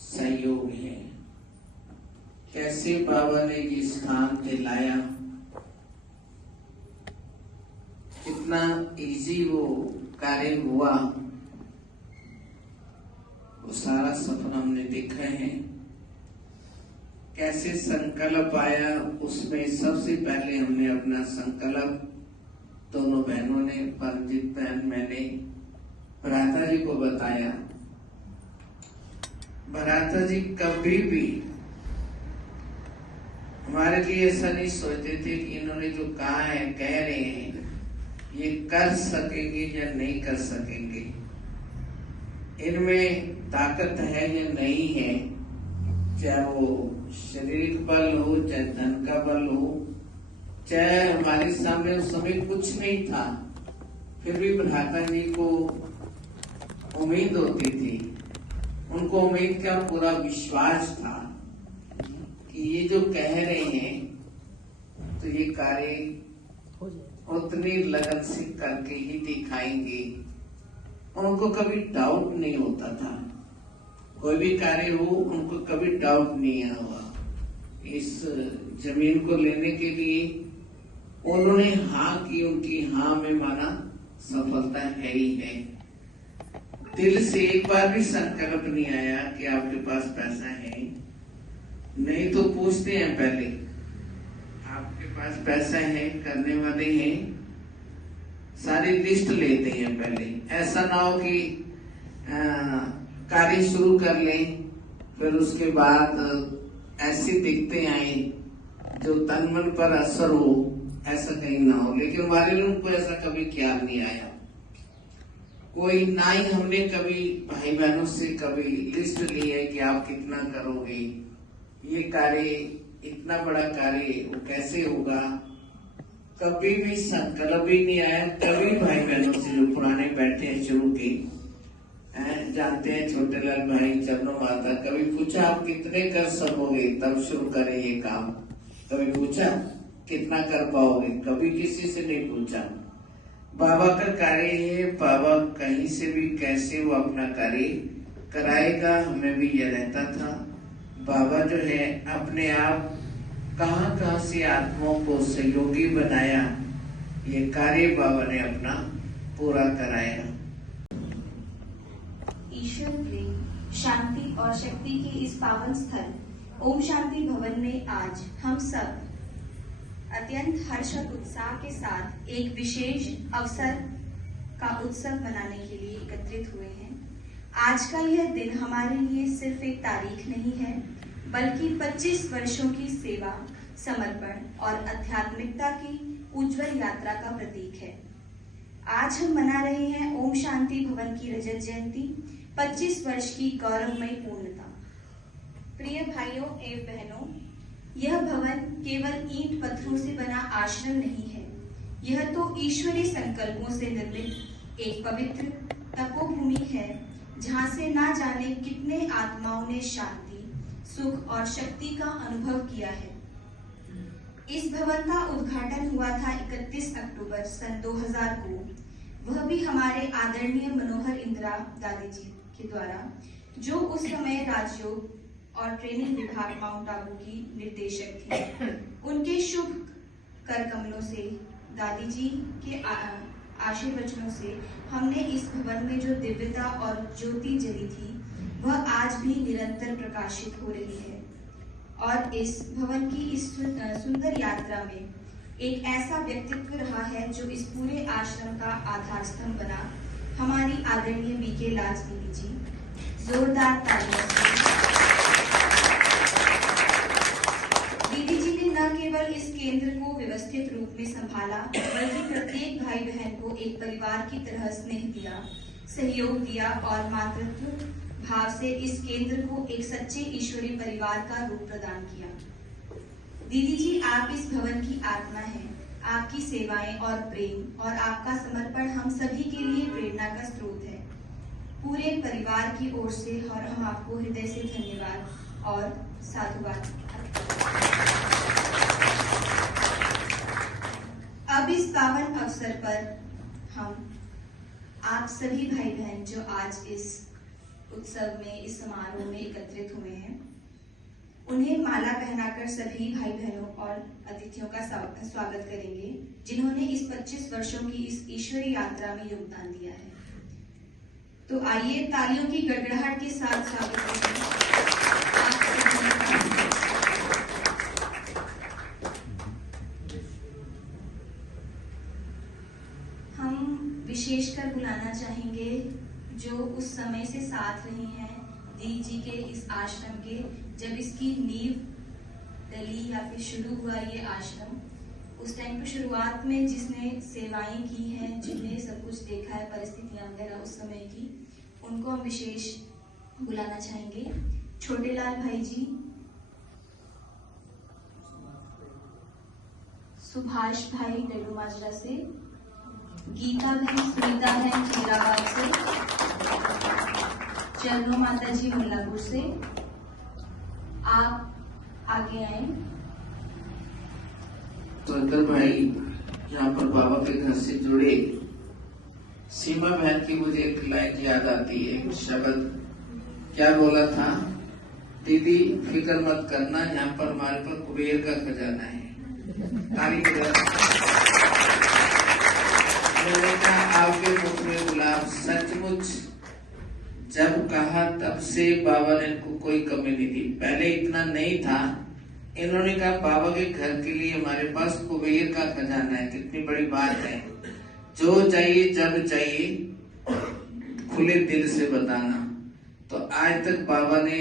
सहयोग है। कैसे बाबा ने ये स्थान दिलाया, कितना इजी वो कार्य हुआ, वो सारा सफर हमने देखा है। कैसे संकल्प आया, उसमें सबसे पहले हमने अपना संकल्प दोनों बहनों ने, परमजीत बहन मैंने भराता जी को बताया। भराता जी कभी भी हमारे लिए ऐसा नहीं सोचते थे कि इन्होंने जो कहा है, कह रहे हैं, ये कर सकेंगे या नहीं कर सकेंगे, इनमें ताकत है या नहीं है। चाहे वो शारीरिक बल हो, चाहे धन का बल हो, चाहे हमारे सामने उस समय कुछ नहीं था, फिर भी भ्राता जी को उम्मीद होती थी। उनको उम्मीद का पूरा विश्वास था कि ये जो कह रहे हैं तो ये कार्य उतनी लगन से करके ही दिखाएंगे। उनको कभी डाउट नहीं होता था, कोई भी कार्य हो उनको कभी डाउट नहीं हुआ। इस जमीन को लेने के लिए उन्होंने हाँ की, उनकी हाँ में माना सफलता है ही है। दिल से एक बार भी संकल्प नहीं आया कि आपके पास पैसा है, नहीं तो पूछते हैं पहले आपके पास पैसा है, करने वाले हैं, सारी लिस्ट लेते हैं पहले। ऐसा ना हो कि कार्य शुरू कर लें फिर उसके बाद ऐसे दिखते आए जो तन मन पर असर हो, ऐसा कहीं ना हो। लेकिन हमारे लोगों को ऐसा कभी ख्याल नहीं आया, कोई ना ही हमने कभी भाई बहनों से कभी लिस्ट ली है कि आप कितना करोगे, ये कार्य इतना बड़ा कार्य वो कैसे होगा, कभी भी संकल्प ही नहीं आया। कभी भाई बहनों से जो पुराने बैठे हैं शुरू के, जानते हैं छोटे लाल भाई, चरणों माता, कभी पूछा आप कितने कर सकोगे तब शुरू करें ये काम? कभी पूछा कितना कर पाओगे? कभी किसी से नहीं पूछा। बाबा का कार्य है, बाबा कहीं से भी कैसे वो अपना कार्य कराएगा, हमें भी यह रहता था। बाबा जो है अपने आप कहां कहां से आत्माओं को सहयोगी बनाया, ये कार्य बाबा ने अपना पूरा कराया। ईश्वर प्रेम, शांति और शक्ति के इस पावन स्थल ओम शांति भवन में आज हम सब अत्यंत हर्ष और उत्साह के साथ एक विशेष अवसर का उत्सव मनाने के लिए एकत्रित हुए हैं। आज का यह दिन हमारे लिए सिर्फ एक तारीख नहीं है, बल्कि 25 वर्षों की सेवा, समर्पण और आध्यात्मिकता की उज्जवल यात्रा का प्रतीक है। आज हम मना रहे हैं ओम शांति भवन की रजत जयंती, 25 वर्ष की गौरवमयी पूर्णता। प्रिय भाइयों एवं बहनों, यह भवन केवल ईंट पत्थरों से बना आश्रम नहीं है, यह तो ईश्वरीय संकल्पों से निर्मित एक पवित्र तपोभूमि है, जहां से ना जाने कितने आत्माओं ने शांति, सुख और शक्ति का अनुभव किया है। इस भवन का उद्घाटन हुआ था 31 अक्टूबर सन 2000 को, वह भी हमारे आदरणीय मनोहर इंदिरा दादी जी के द्वारा, जो उस समय राजयोग और ट्रेनिंग विभाग माउंट आबू की निर्देशक थी। उनके शुभ कर कमलों से, दादी जी के आशीर्वचनों से हमने इस भवन में जो दिव्यता और ज्योति जली थी, वह आज भी निरंतर प्रकाशित हो रही है। और इस भवन की इस सुंदर यात्रा में एक ऐसा व्यक्तित्व रहा है जो इस पूरे आश्रम का आधार स्तंभ बना, हमारी आदरणीय बीके लाज दीदी जी। जोरदार तालियों से दीदी जी ने न केवल इस केंद्र को व्यवस्थित रूप में संभाला, बल्कि प्रत्येक भाई बहन को एक परिवार की तरह स्नेह दिया, सहयोग दिया और मातृत्व भाव से इस केंद्र को एक सच्चे ईश्वरीय परिवार का रूप प्रदान किया। दीदी जी, आप इस भवन की आत्मा हैं। आपकी सेवाएं और प्रेम और आपका समर्पण हम सभी के लिए प्रेरणा का स्रोत है। पूरे परिवार की ओर से और हम आपको हृदय से धन्यवाद और साधुवाद। अब इस पावन अवसर पर हम आप सभी भाई बहन जो आज इस उत्सव में, इस समारोह में एकत्रित हुए हैं। उन्हें माला पहनाकर सभी भाई बहनों और अतिथियों का स्वागत करेंगे, जिन्होंने इस 25 वर्षों की इस ईश्वरीय यात्रा में योगदान दिया है। तो आइए तालियों की गड़गड़ाहट के साथ स्वागत करें आप सभी का। हम विशेषकर बुलाना चाहेंगे जो उस समय से साथ रहे हैं दी जी के इस आश्रम के, जब इसकी नींव डली या फिर शुरू हुआ ये आश्रम, उस टाइम पे शुरुआत में जिसने सेवाएं की हैं, जिन्हें सब कुछ देखा है, परिस्थितियां वगैरह उस समय की, उनको हम विशेष बुलाना चाहेंगे। छोटेलाल भाई जी, सुभाष भाई डेडू माजरा से, गीता बहन, सुनीता बहन खीराबाद से, चरणों माता जी मुल्लापुर से। आप आगे आए। तो अंदर भाई यहाँ पर बाबा के घर से जुड़े, सीमा बहन की मुझे एक लाइन याद आती है, एक शब्द क्या बोला था, दीदी फिक्र मत करना, यहाँ पर हमारे पर कुबेर का खजाना है। तारीफ आपके मुख में गुलाब, सचमुच जब कहा तब से बाबा ने इनको कोई कमी नहीं दी। पहले इतना नहीं था, इन्होंने कहा बाबा के घर के लिए हमारे पास कुबेर का खजाना है। कितनी बड़ी बात है, जो चाहिए जब चाहिए खुले दिल से बताना। तो आज तक बाबा ने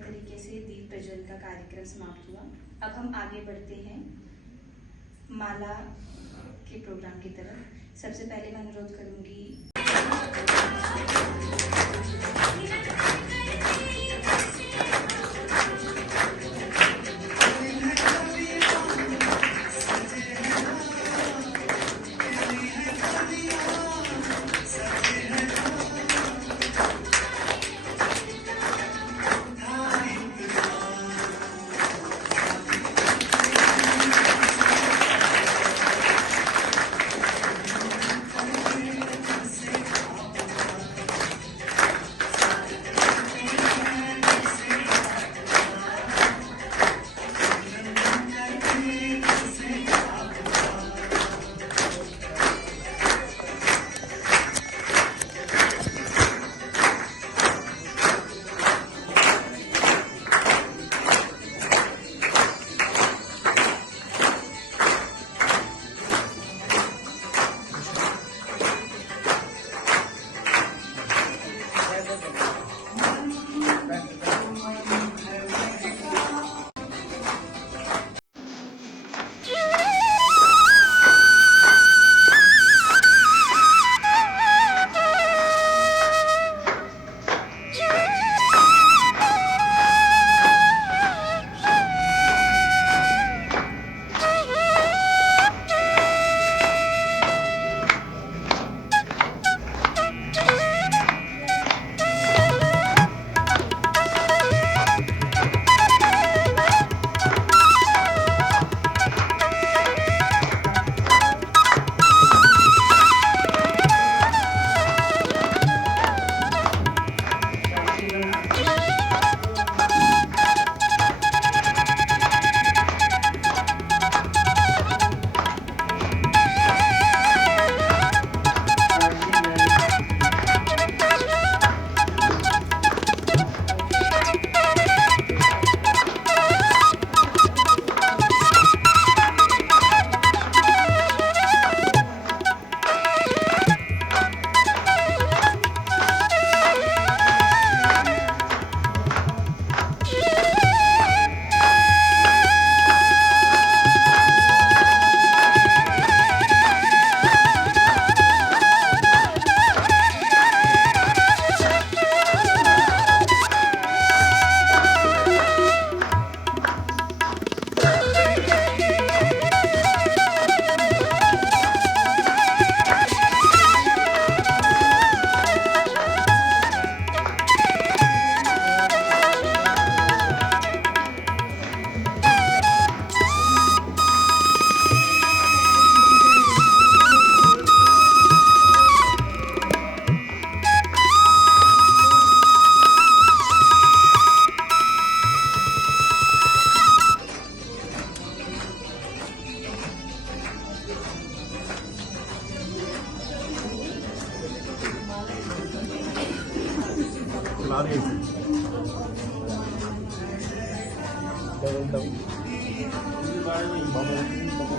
तरीके से दीप प्रज्वलन का कार्यक्रम समाप्त हुआ। अब हम आगे बढ़ते हैं माला के प्रोग्राम की तरफ। सबसे पहले मैं अनुरोध करूंगी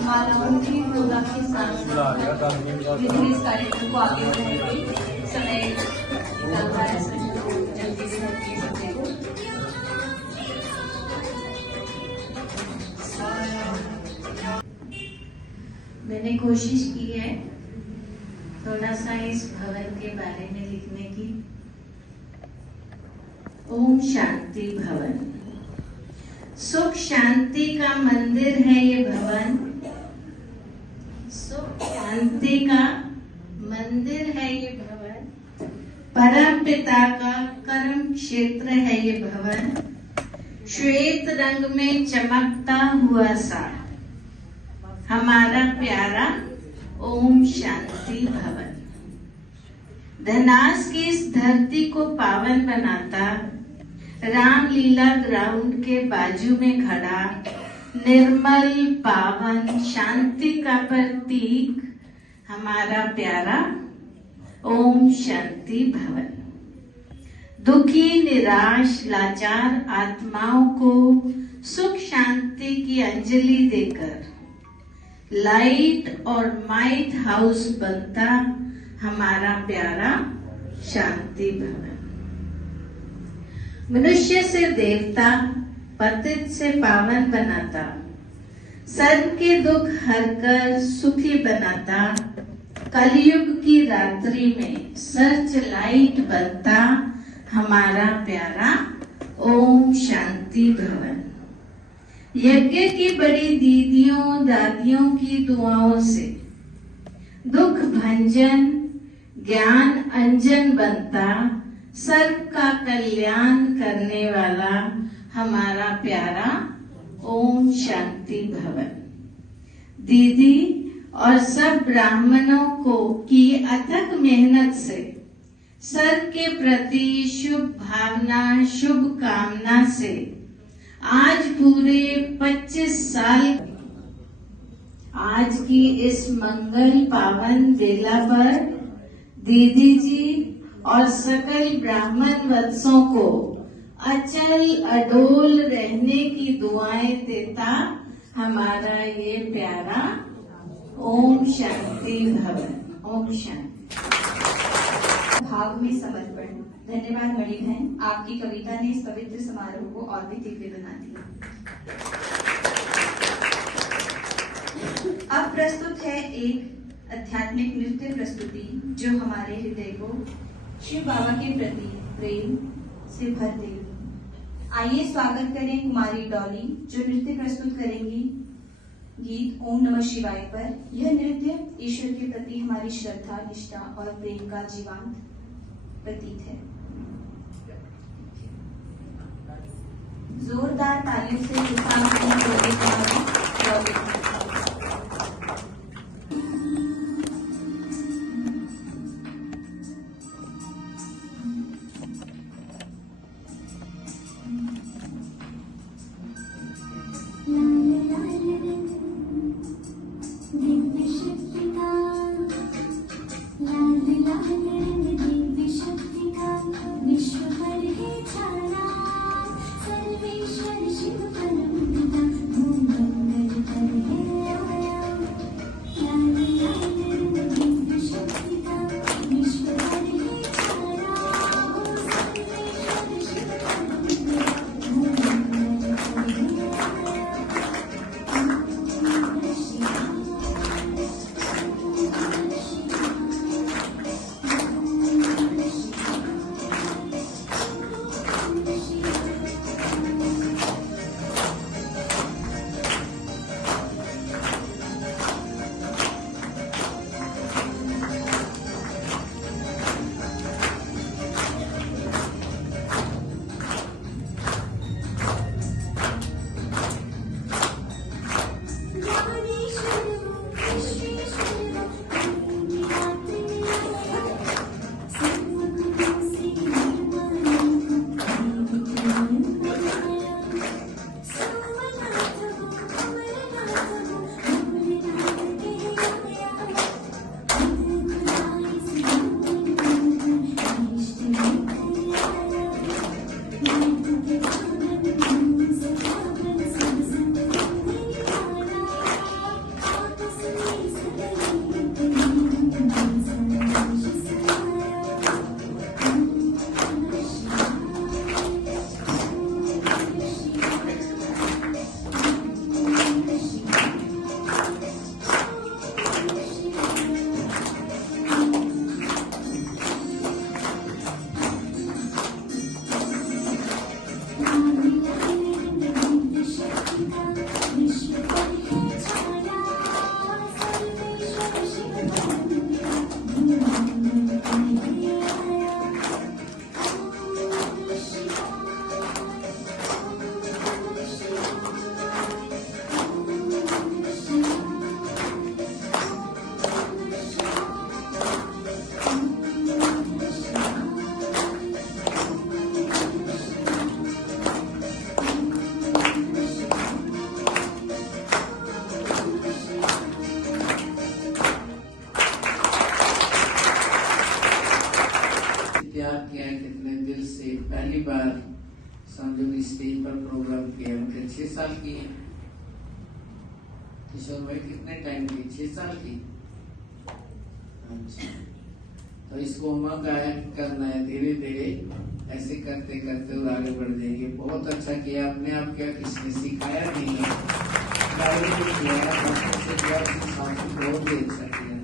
मालाओं की पूजा के साथ इस कार्यक्रम को आगे बढ़ाएंगे। समय निकल रहा है, जल्दी से मैंने कोशिश की है थोड़ा सा इस भवन के बारे में लिखने की। ओम शांति भवन, सुख शांति का मंदिर है ये भवन। सुख शांति का मंदिर है ये भवन। परम पिता का कर्म क्षेत्र है ये भवन। श्वेत रंग में चमकता हुआ सा हमारा प्यारा ओम शांति भवन धनास की इस धरती को पावन बनाता रामलीला ग्राउंड के बाजू में खड़ा निर्मल पावन शांति का प्रतीक हमारा प्यारा ओम शांति भवन दुखी निराश लाचार आत्माओं को सुख शांति की अंजलि देकर लाइट और माइट हाउस बनता हमारा प्यारा शांति भवन। मनुष्य से देवता, पतित से पावन बनाता, सर्व के दुख हरकर सुखी बनाता, कलयुग की रात्रि में सर्च लाइट बनता हमारा प्यारा ओम शांति भवन। यज्ञ की बड़ी दीदियों दादियों की दुआओं से दुख भंजन ज्ञान अंजन बनता, सर्व का कल्याण करने वाला हमारा प्यारा ओम शांति भवन। दीदी और सब ब्राह्मणों को की अथक मेहनत से सर्व के प्रति शुभ भावना शुभ कामना से आज पूरे 25 साल आज की इस मंगल पावन बेला पर दीदी जी और सकल ब्राह्मण वत्सों को अचल अडोल रहने की दुआएं देता हमारा ये प्यारा ओम शांति भवन। ओम शांति। भाव में समर्पण। धन्यवाद मणि बहन, आपकी कविता ने इस पवित्र समारोह को और भी दिव्य बना दिया। अब प्रस्तुत है एक आध्यात्मिक नृत्य प्रस्तुति जो हमारे हृदय को शिव बाबा के प्रति प्रेम से भर देगी। आइए स्वागत करें कुमारी डॉली जो नृत्य प्रस्तुत करेंगी गीत ओम नमः शिवाय पर। यह नृत्य ईश्वर के प्रति हमारी श्रद्धा निष्ठा और प्रेम का जीवंत प्रतीक है। जोरदार तालियों से पहली बार समझो स्टेज पर प्रोग्राम किया। उनके 6 साल की है। किशोर भाई कितने टाइम की? 6 साल की। अच्छा, तो इसको गायन करना है धीरे धीरे ऐसे करते करते और आगे बढ़ जाएंगे। बहुत अच्छा किया, अपने आप क्या किसने सिखाया नहीं है, गाइड भी किया है, बच्चों से किया, अपने साथ में बहुत ही अच्छा किया।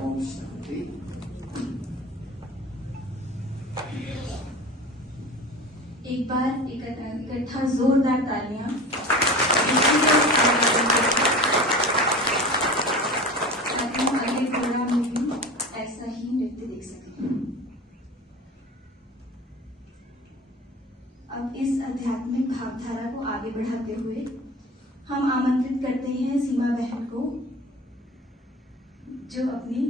ओम शांति। एक बार इकट्ठा जोरदार तालियां ताकि हम अगले प्रोग्राम में भी ऐसा ही नृत्य देख सकें। अब इस आध्यात्मिक भावधारा को आगे बढ़ाते हुए हम आमंत्रित करते हैं सीमा बहन को, जो अपनी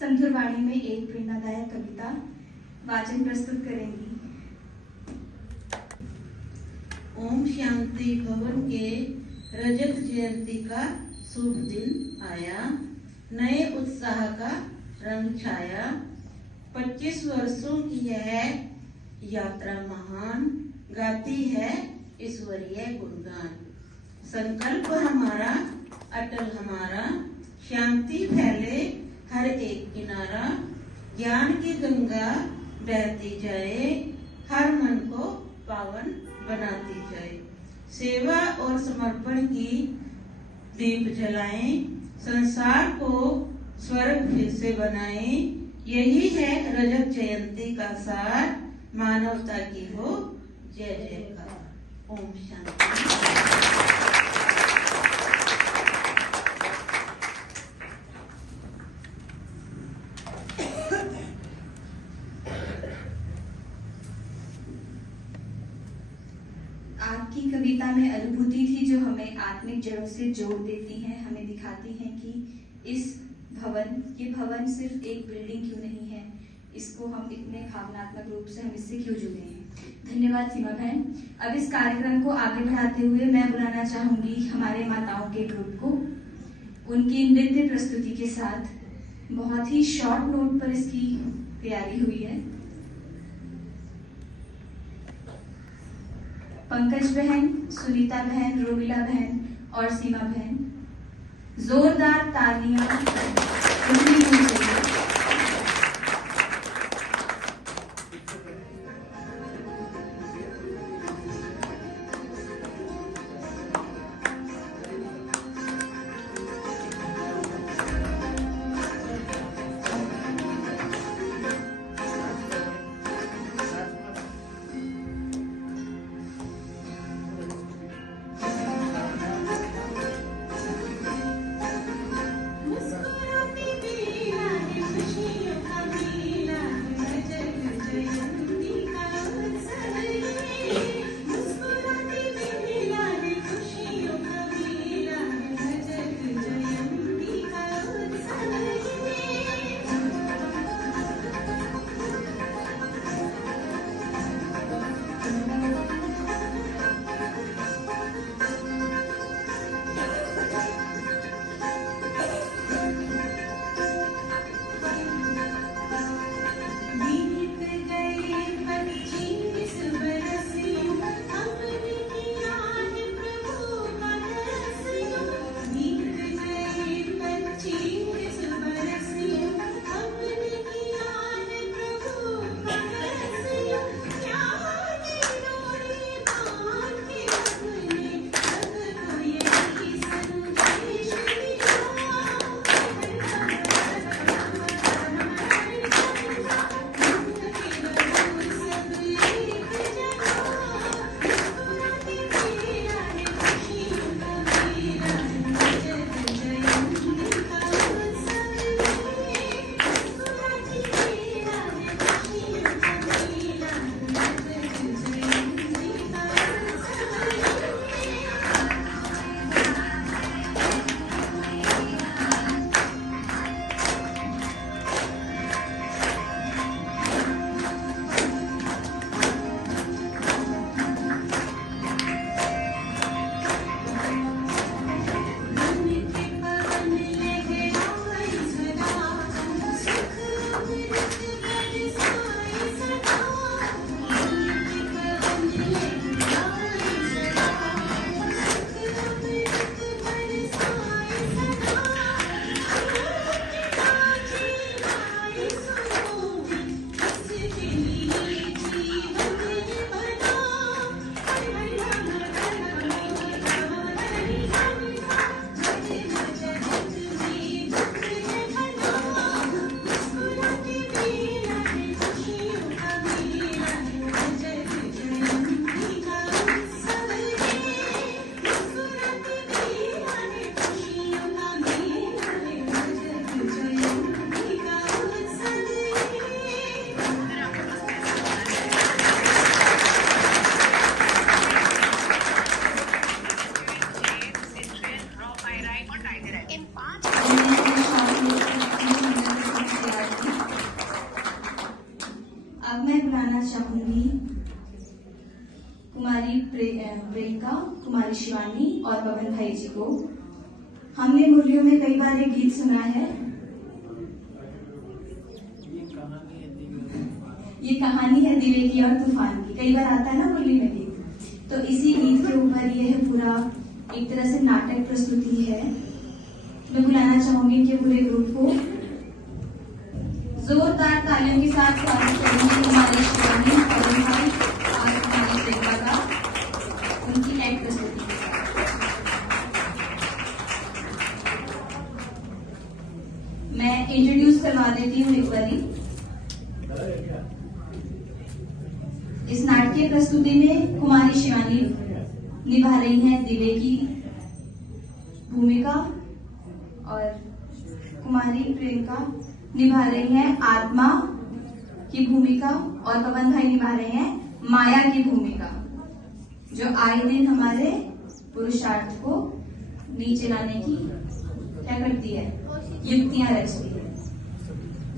संतुरवाणी में एक प्रेरणादायक कविता वाचन प्रस्तुत करेंगी। ओम शांति भवन के रजत जयंती का शुभ दिन आया, नए उत्साह का रंग छाया। 25 वर्षों की यह यात्रा महान, गाती है ईश्वरीय गुणगान। संकल्प हमारा अटल हमारा, शांति फैले हर एक किनारा। ज्ञान की गंगा बहती जाए, हर मन को पावन बनाती जाए। सेवा और समर्पण की दीप जलाएं, संसार को स्वर्ग फिर से बनाएं। यही है रजत जयंती का सार, मानवता की हो जय जयकार। ओम शांति। आपकी कविता में अनुभूति थी जो हमें आत्मिक जड़ों से जोड़ देती है, हमें दिखाती है कि ये भवन सिर्फ एक बिल्डिंग क्यों नहीं है, इसको हम इतने भावनात्मक रूप से हम इससे क्यों जुड़े हैं। धन्यवाद सीमा बहन। अब इस कार्यक्रम को आगे बढ़ाते हुए मैं बुलाना चाहूंगी हमारे माताओं के ग्रुप को, उनकी नृत्य प्रस्तुति के साथ। बहुत ही शॉर्ट नोट पर इसकी तैयारी हुई है। पंकज बहन, सुनीता बहन, रोमिला बहन और सीमा बहन, जोरदार तालियां उनकी होनी चाहिए। मुस्कुराती मेरा बुलाना चाहूंगी कुमारी प्रियंका, कुमारी शिवानी और पवन भाई जी को। हमने मुरलियों में कई बार एक गीत सुना है, ये कहानी है दिवे की और तूफान की। कई बार आता है ना मुरली में गीत, तो इसी गीत के ऊपर यह पूरा एक तरह से नाटक प्रस्तुति है। मैं बुलाना चाहूंगी कि पूरे ग्रुप को जोरदार तालियों के साथ स्वागत करेंगे कुमारी शिवानी, पवन भाई और कुमारी प्रियंका का उनकी एक्ट प्रस्तुति के साथ। मैं इंट्रोड्यूस करवा देती हूँ एक बारी। इस नाट्य प्रस्तुति में कुमारी शिवानी निभा रही हैं दिवे की भूमिका और कुमारी प्रियंका निभा रही हैं आत्मा की भूमिका और पवन भाई निभा रहे हैं माया की भूमिका, जो आए दिन हमारे पुरुषार्थ को नीचे लाने की क्या करती है, युक्तियां रचती है।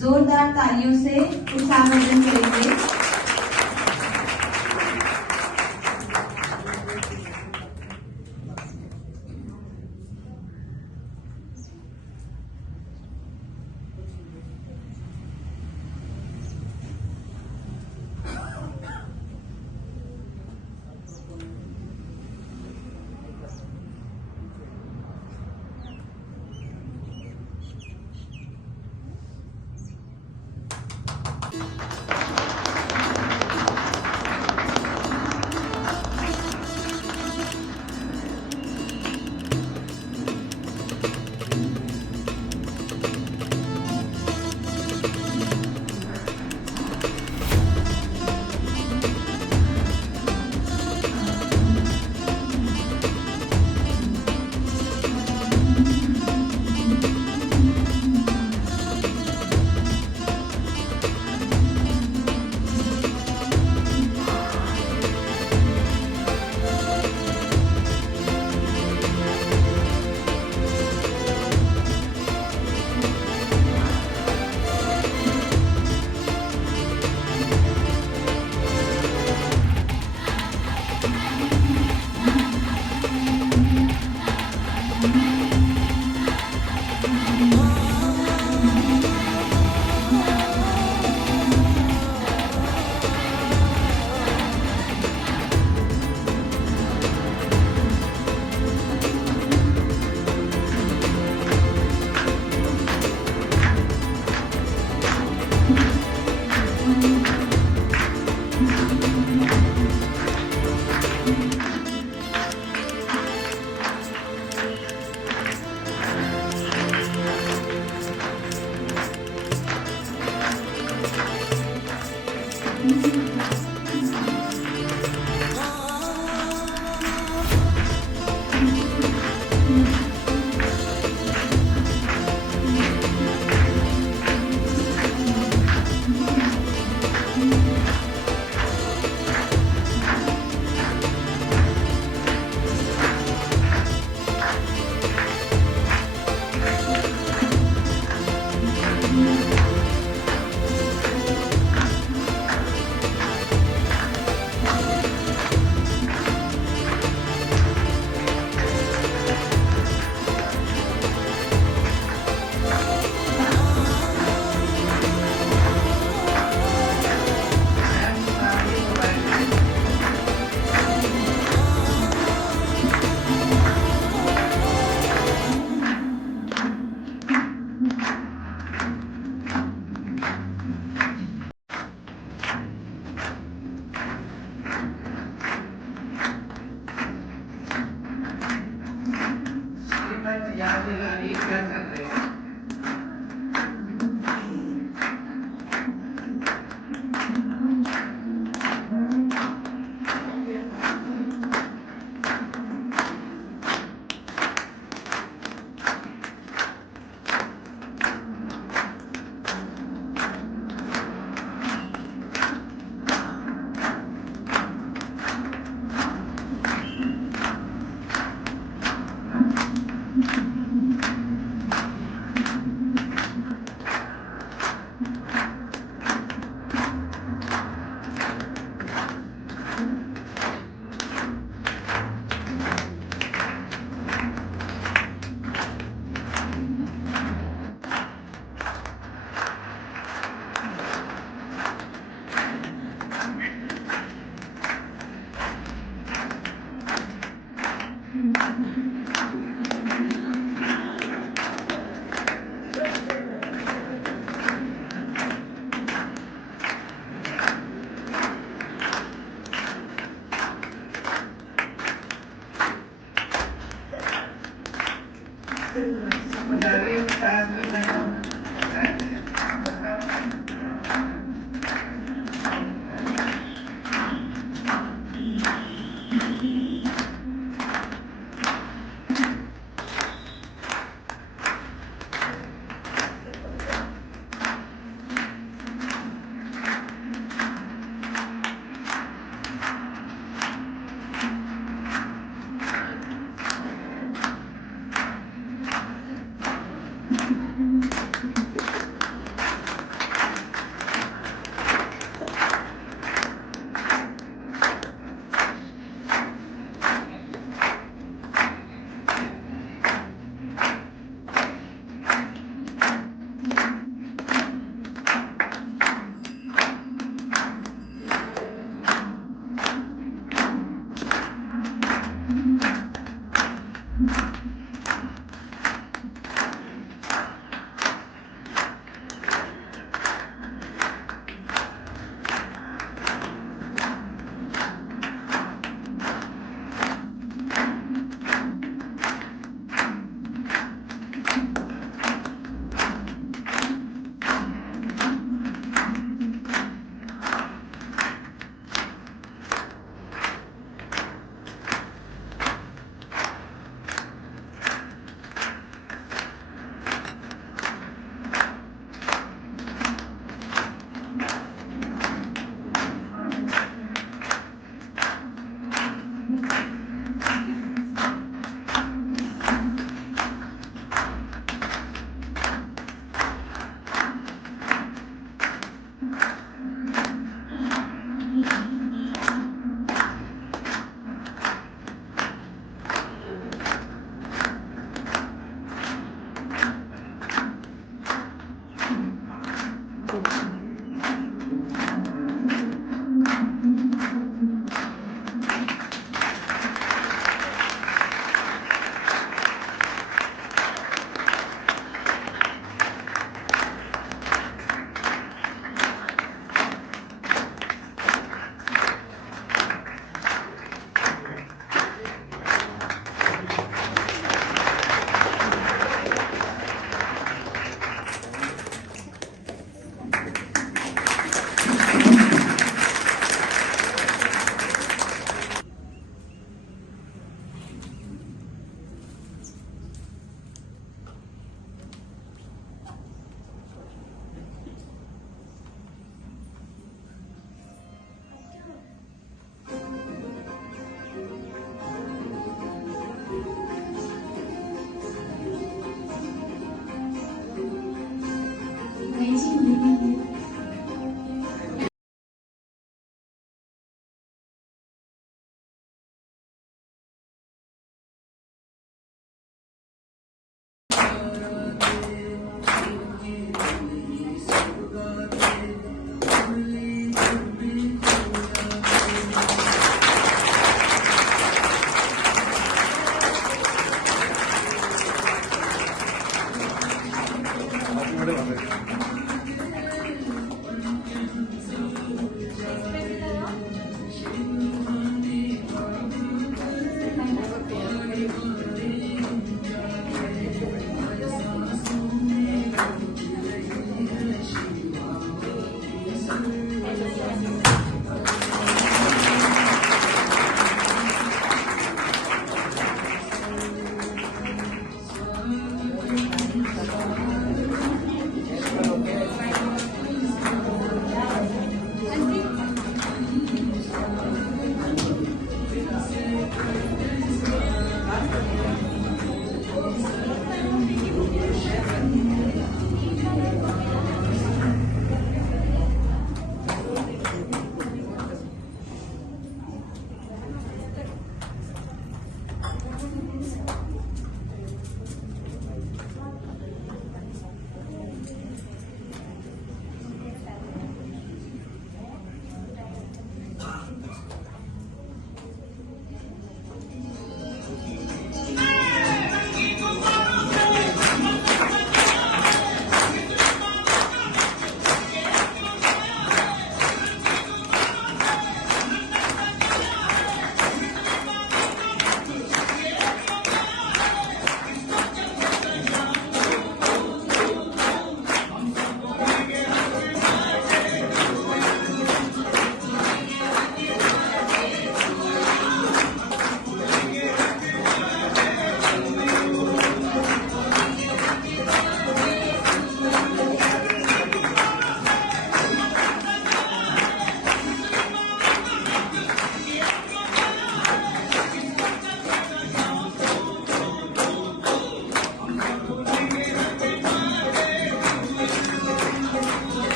जोरदार तालियों से उत्साहवर्धन करेंगे। समझ आ रही है बताया